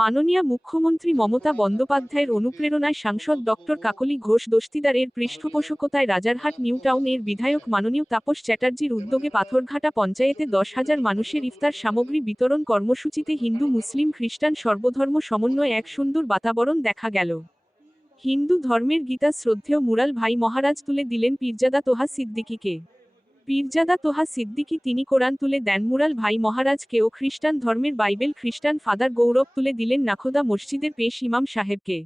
মাননীয় মুখ্যমন্ত্রী মমতা বন্দ্যোপাধ্যায়ের অনুপ্রেরণায় সাংসদ ডক্টর কাকলি ঘোষ দস্তিদারের পৃষ্ঠপোষকতায় রাজারহাট নিউ টাউন এর বিধায়ক মাননীয় তাপস চ্যাটার্জির উদ্যোগে পাথরঘাটা পঞ্চায়েতে 10,000 মানুষের ইফতার সামগ্রী বিতরণ কর্মসূচিতে হিন্দু মুসলিম খ্রিস্টান সর্বধর্ম সমন্বয়ে এক সুন্দর বাতাবরণ দেখা গেল। হিন্দু ধর্মের গীতা শ্রদ্ধেয় মুরাল ভাই মহারাজ তুলে দিলেন পীরজাদা তোহা সিদ্দিকীকে। পীরজাদা তোহা সিদ্দিকী তিনি কোরআন তুলে দেন মুরাল ভাই মহারাজকে ও খ্রিস্টান ধর্মের বাইবেল খ্রিস্টান ফাদার গৌরব তুলে দিলেন নাখোদা মসজিদের পেশ ইমাম সাহেবকে।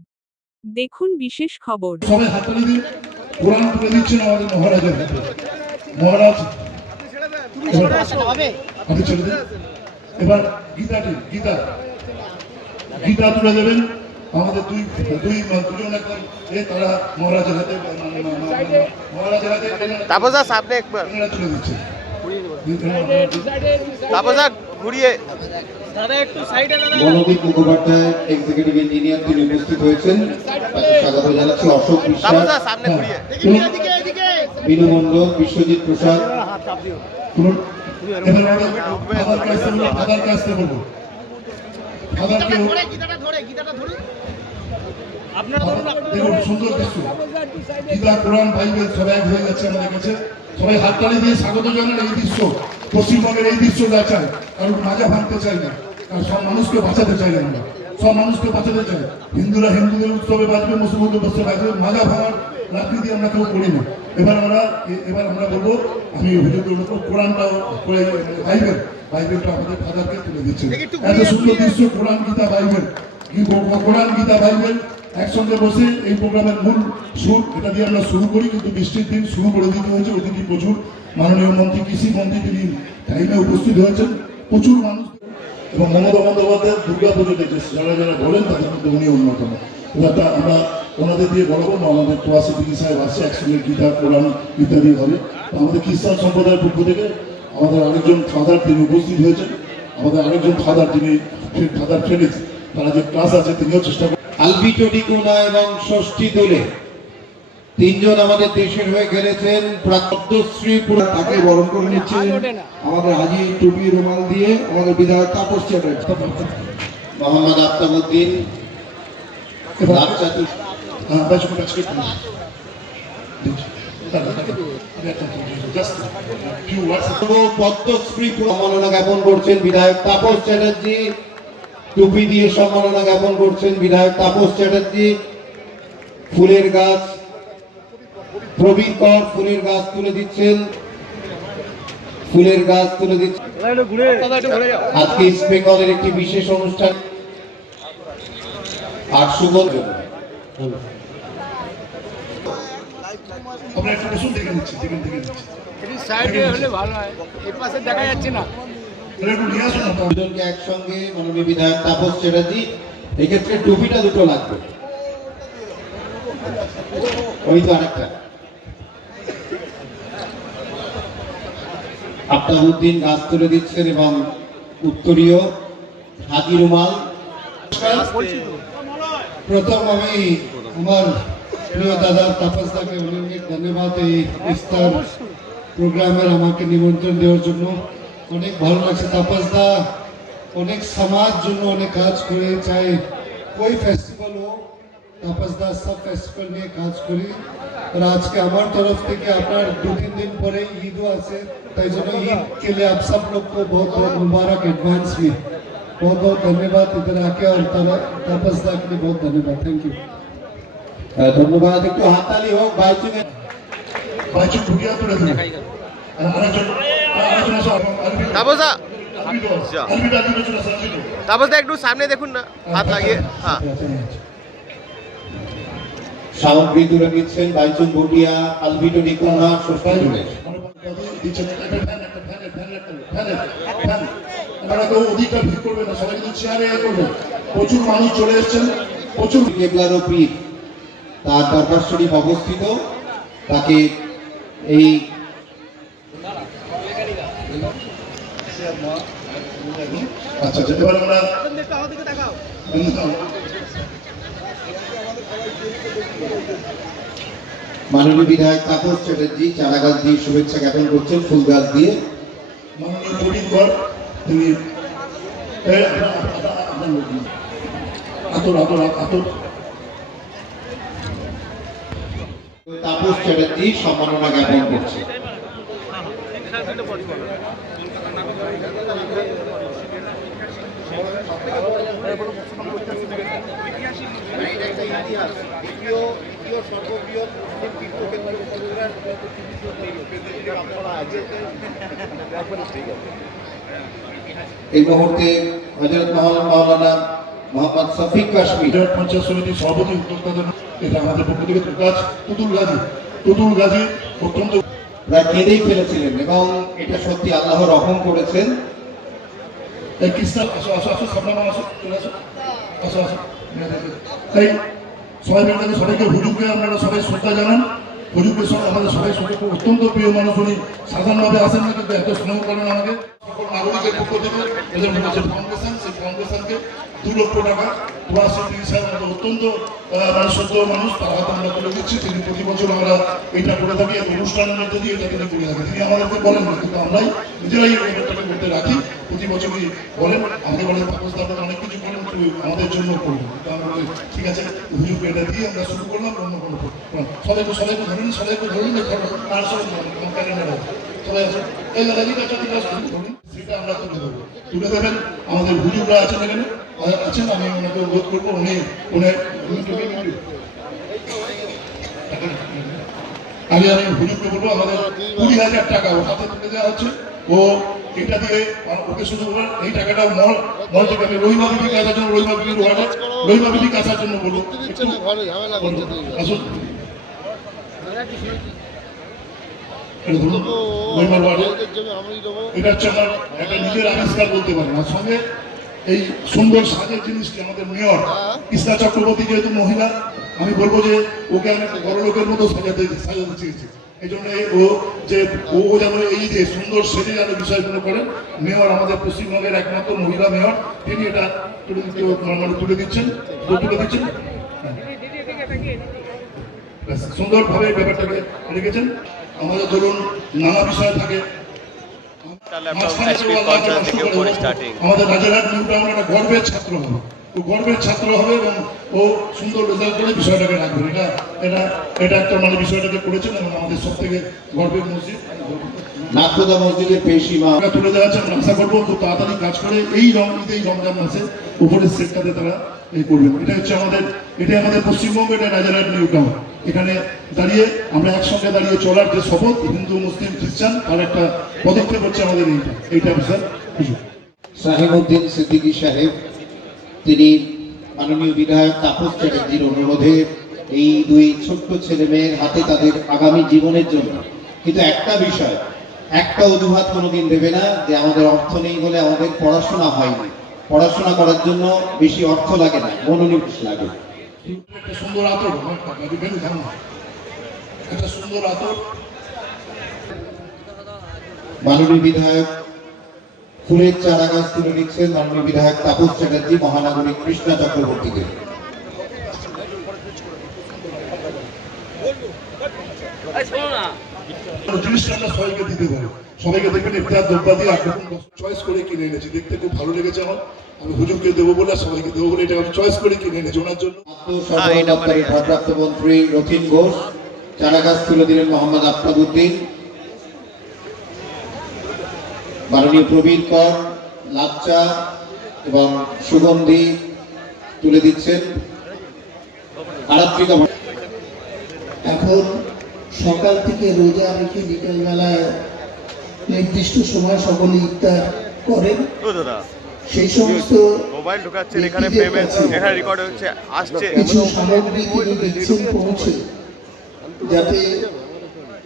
দেখুন বিশেষ খবর। সবাই হাততালি দিয়ে কোরআন তুলে দিচ্ছেন আমাদের মহারাজের হাতে। মহারাজ আপনি ছেড়ে দিন। এবার গীতা তুলে দেবেন আমাদের দুজন একদম তারা মহারাজের হাতে তাপসদা সামনে একবার তুলে দিচ্ছে। তাপসদা ঘুরিয়ে মনোদীপ মুখোপাধ্যায় এক্সিকিউটিভ ইঞ্জিনিয়ার তিনি উপস্থিত হয়েছেন, স্বাগত জানাচ্ছি। অশোক বিশ্বাস, সামনে ঘুরিয়ে বিনু মণ্ডল, বিশ্বজিৎ প্রসাদ। দেখুন সুন্দর দৃশ্য, গীতা কোরআন বাইবেল সবাই এক হয়ে যাচ্ছে আমাদের কাছে। সবাই হাততালি দিয়ে স্বাগত জানান। এই দৃশ্য পশ্চিমবঙ্গের এই দৃশ্যটা চাই, কারণ মাজা ভাঙতে চাই না, কারণ সব মানুষকে বাঁচাতে চাই আমরা, সব মানুষকে বাঁচাতে চাই। হিন্দুরা হিন্দুদের উৎসবে বাঁচবে, মুসলমানদের উৎসবে বাঁচবে, মাজা ভাঙার রাজনীতি আমরা কেউ করি না। এবার আমরা বলবো, আমি কোরআনটা বাইবেলটা আমাদের ফাদারকে তুলে দিচ্ছেন। এত সুন্দর দৃশ্য, কোরআন গীতা বাইবেল, কোরআন গীতা বাইবেল একসঙ্গে বসে এই প্রোগ্রামের মূল সুর এটা দিয়ে আমরা শুরু করি, কিন্তু বৃষ্টির দিন শুরু করে দিতে হয়েছে। অতিথি প্রচুর, মাননীয় মন্ত্রী কৃষি মন্ত্রী তিনি টাইমে উপস্থিত হয়েছেন, প্রচুর মানুষ। এবং মমতা বন্দ্যোপাধ্যায় দুর্গা পুজো দেখেছে, যারা বলেন তাদের মধ্যে উনি অন্যতম। এবারটা আমরা ওনাদের দিয়ে বলাবো না, আমাদের তোয়াসি পিডি সাহেব আসছে, একসঙ্গে গীতা কোরআন ইত্যাদি হবে। আমাদের খ্রিস্টান সম্প্রদায়ের পক্ষ থেকে আমাদের আরেকজন ফাদার তিনি উপস্থিত হয়েছেন, আমাদের আরেকজন ফাদার যিনি ফাদার ফেলিক্স, তারা যে ক্লাস আছে তিনিও চেষ্টা করেন। আলভিটো ডিকোনা এবং ষষ্ঠী দোলে তিনজন আমাদের দেশের হয়ে খেলেছেন। পদ্মশ্রী তাকে বরণ করে নিচ্ছেন আমাদের হাজি টুপি রুমাল দিয়ে আমাদের বিধায়ক তাপস চ্যাটার্জি। মোহাম্মদ আফতাবউদ্দিন পদ্মশ্রী সম্মাননা জ্ঞাপন করছেন বিধায়ক তাপস চ্যাটার্জি। টুপি দিয়ে সম্মাননা জ্ঞাপন করছেন বিধায়ক তাপস চ্যাটার্জি। ফুলের গাছ প্রবীণ কর ফুলের গাছ তুলে দিচ্ছেন, আজকে ইস্ট বেঙ্গলের একটি বিশেষ অনুষ্ঠান 800 জন। একসঙ্গে মাননীয় বিধায়ক তাপস চ্যাটার্জি, এক্ষেত্রে টুপিটা দুটো লাগবে, ওই তো আরেকটা। আফতাবউদ্দিন গাছ তুলে দিচ্ছেন এবং উত্তরীয় হাজি রুমাল। প্রথম আমি আমার প্রিয় দাদা তাপস দাকে অনেক ধন্যবাদ এই ইফতার প্রোগ্রামের আমাকে নিমন্ত্রণ দেওয়ার জন্য। অনেক ভালো লাগছে। তাপস দা অনেক সমাজ জন্য অনেক কাজ করে, চাই कोई फेस्टिवल हो, तापस दा सब फेस्टिवल में কাজ করি। और आज के हमारे तरफ থেকে আপনার 2-3 दिन পরে ঈদ আছে, তাই জন্য ঈদ के लिए आप सब लोग को बहुत बहुत मुबारक एडवांस में। बहुत बहुत धन्यवाद इधर आके, और तापस दा के लिए बहुत धन्यवाद। थैंक यू, ধন্যবাদ। একটু হাততালি হোক। বাইচু ঢুকিয়া তুলে দিন। তাপসদা তাপসদা একটু সামনে দেখুন না, হাত লাগিয়ে। হ্যাঁ, সামগ্রী তুলে দিচ্ছেন বাইচুং ভুটিয়া, আলভিটো ডিকোনা, ষষ্ঠী দোলে। প্রচুর মানুষ চলে এসেছেন, প্রচুর। কেবলারও পীর তার দরবার শরীফ অবস্থিত, তাকে এই আচ্ছা এবার আমরা মাননীয় বিধায়ক তাপস চ্যাটার্জি চারা গাছ দিয়ে শুভেচ্ছা জ্ঞাপন করছেন, ফুল গাছ দিয়ে। মাননীয় প্রবীণ কর তিনি আতর আতর আতর তাপস চ্যাটার্জি সম্মাননা জ্ঞাপন করছে। এই মুহূর্তে হযরত মাওলানা মোহাম্মদ শফিক কাশ্মীর বিরাট পঞ্চায়েত সমিতির সভাপতি উদ্যোক্তাদের এটা আমাদের পক্ষ থেকে তুতুল গাজী অত্যন্ত প্রায় কেঁদেই ফেলেছিলেন এবং এটা সত্যি আল্লাহ রহম করেছেন। খ্রিস্টান আসো আসো আসো সামনে আসো চলে আসো আসো আসো তাই সবাই মিলে সবাইকে হুজুরকে আপনারা সবাই শ্রদ্ধা জানান। হুজুরকে আমাদের সবাই অত্যন্ত প্রিয় মানুষ, উনি সাধারণভাবে আসেন না, কিন্তু এত স্নেহ করেন আমাকে। সকল নাগরিকের পক্ষ থেকে এদের মধ্যে ফাউন্ডেশন, সেই ফাউন্ডেশনকে 2 লক্ষ টাকা অত্যন্ত শ্রদ্ধ মানুষ, তার হাতে আমরা তুলে দিচ্ছি। তিনি প্রতি বছর আমরা এটা করে থাকি, অনুষ্ঠানের মধ্যে দিয়ে এটা তিনি করে থাকি। তিনি আমাদেরকে বলেন না, কিন্তু আমরাই নিজেরাই এই ব্যাপারটাকে করতে রাখি। প্রতি বছরই বলেন, আমাকে বলেন তাপস দা অনেক কিছু করেন, তুই আমাদের জন্য করবো। আমরা বলি ঠিক আছে, হুজুরকে এটা দিয়ে আমরা শুরু করলাম। অন্য কোনো সবাইকে ধরুন, আর সবাই আছে এই সেটা আমরা তুলে দেবো, তুলে দেবেন। আমাদের হুজুররা আছেন এখানে আছেন, আমি ওনাকে অনুরোধ করবো। উনি আমি হুজুরকে বলবো আমাদের 20,000 টাকা ওর হাতে তুলে দেওয়া হচ্ছে। ও এটা দিয়ে ওকে শুধু এই টাকাটা মল থেকে আমি রহিমা বিবিকে আসার জন্য, রহিমা বিবির ওয়ার্ডে রহিমা বিবিকে আসার জন্য বলবো। আসুন এটা হচ্ছে আমার একটা নিজের আবিষ্কার বলতে পারেন। আর সঙ্গে এই সুন্দর সাজের জিনিসটি আমাদের মেয়র কৃষ্ণা চক্রবর্তী, যেহেতু মহিলা, আমি বলবো যে ওকে আমি একটা বড় লোকের মতো সাজাতে চেয়েছি। এই জন্য ও যেন এই যে সুন্দর সেজে যেন বিষয়গুলো করেন। মেয়র আমাদের পশ্চিমবঙ্গের একমাত্র মহিলা মেয়র, তিনি এটা তুলে দিচ্ছেন। সুন্দরভাবে ব্যাপারটাকে রেখেছেন। আমাদের ধরুন নানা বিষয় থাকে, আমাদের রাজারহাট নিউ টাউন একটা গর্বের ছাত্র হবে, ও গর্বের ছাত্র হবে এবং ও সুন্দর রেজাল্ট করে বিষয়টাকে রাখবে। এটা একটা বিষয়টাকে করেছেন এবং আমাদের সব থেকে গর্বের মসজিদ নাথুদা মসজিদের পেশিমা তুলে দেওয়া আছে। আমরা আশা করবো খুব তাড়াতাড়ি কাজ করে এই রমজান মাসে উপরের সেটটাতে তারা এই করবেন। এটাই আমাদের পশ্চিমবঙ্গ, এটা রাজারহাট নিউ টাউন। এখানে দাঁড়িয়ে আমরা একসঙ্গে দাঁড়িয়ে চলার যে শপথ, হিন্দু মুসলিম খ্রিস্টান, তার একটা পদক্ষেপ হচ্ছে আমাদের এইটা স্যার। শাহিমউদ্দিন সিদ্দিকী সাহেব, তিনি মাননীয় বিধায়ক তাপস চ্যাটার্জির অনুরোধে এই 2 ছোট্ট ছেলে মেয়ের হাতে তাদের আগামী জীবনের জন্য, কিন্তু একটা বিষয়, একটা অজুহাত কোনোদিন দেবে না যে আমাদের অর্থ নেই বলে আমাদের পড়াশোনা হয়নি। পড়াশোনা করার জন্য বেশি অর্থ লাগে না, মনোনিবেশ লাগে। একটা সুন্দর আতর, একটা সুন্দর আতর। মাননীয় বিধায়ক ফুলের চারা গাছ তুলে নিচ্ছেন মাননীয় বিধায়ক তাপস চ্যাটার্জি মহানাগরিক কৃষ্ণা চক্রবর্তীকে। জিনিসটা আমরা সবাইকে দিতে পারি। সবাইকে দেখবেন ইফতার দ্রব্য দিয়ে চয়েস করে কিনে এনেছি, দেখতে খুব ভালো লেগেছে আমার। আমি হুজুরকে দেবো বলে আর সবাইকে দেবো বলে এটা আমি চয়েস করে কিনে এনেছি ওনার জন্য। ভারপ্রাপ্ত মন্ত্রী রথীন ঘোষ চারা গাছ তুলে দিলেন মোহাম্মদ আফতাবউদ্দিন। মাননীয় প্রবীর কর লাচ্চা এবং সুগন্ধি তুলে দিচ্ছেন। আরাত্রিকা এখন সকাল থেকে রোজা রেখে বিকেল বেলায় নির্দিষ্ট সময় সকলে ইফতার করেন। সেই সমস্ত মোবাইল ঢোকাচ্ছেন এখানে, পেমেন্ট এখানে রেকর্ড হচ্ছে, আসছে কিছু সামগ্রী তিনি দিচ্ছেন পৌঁছে, যাতে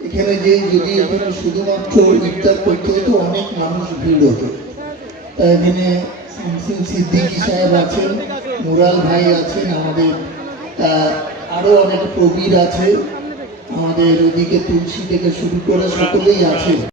এখানে যদি এখানে শুধুমাত্র ইফতার করতে হতো অনেক মানুষ ভিড় হতো। এখানে সিদ্দিকী সাহেব আছেন, মুরাল ভাই আছেন, আমাদের আরো অনেক প্রবীর আছে, আমাদের ওদিকে তুলসী থেকে শুরু করে সকলেই আছে।